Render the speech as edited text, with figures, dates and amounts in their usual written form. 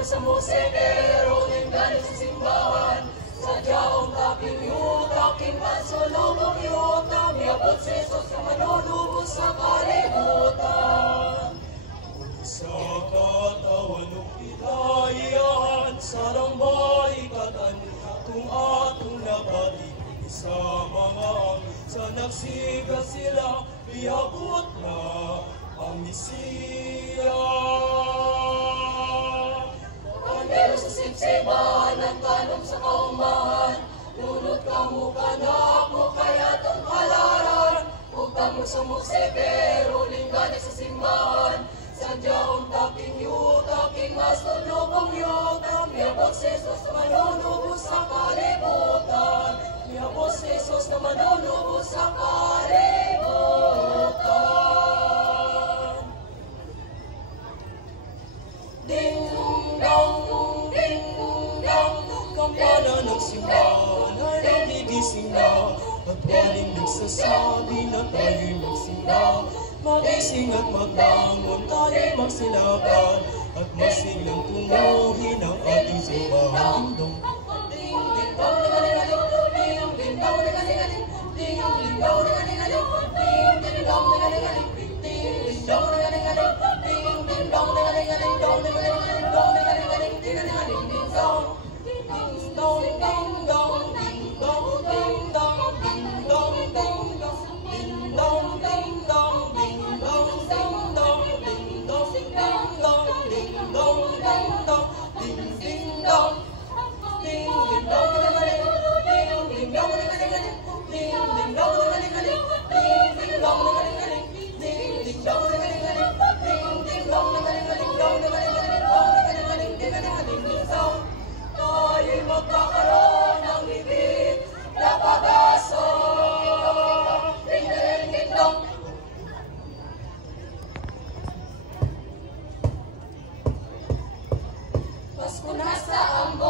sa musikero, galing sa simbahan. Sadyang taking yut, taking pansulubong yut, kami abot sa Jesus na manunubos sa kalibutan. Sa katawan o pitayan, sarang baikatan, kung atong nabati, sa mga sa nagsiga sila, iabot na ang Mesiya. Kandero sa sipsiban, ang tanong sa kaumahan, nunod ka mo kanak mo kaya itong halaran. Huwag ka mo sa musikero, linggan sa simbahan. Sadyang taking yut, taking mas tulubong yut, miyabot si Jesus na manunubos sa kalibutan. Miyabot si Jesus na manunubos sa kalibutan. Ding dong, ding dong, kampana ng simbahan ay nagigising na, at waling nagsasabi na tayo'y magsimba. Magising at magbangon, tayo'y magsilaban, at masilang tunguhin ang ating simbahan. Ding dong, ding ding dong, ding ding dong, ding ding dong, ding ding dong, ding ding dong, tayo'y magkakaroon ng ibig na pag-asa. Ding ding ding dong. Pasko na sa ambon.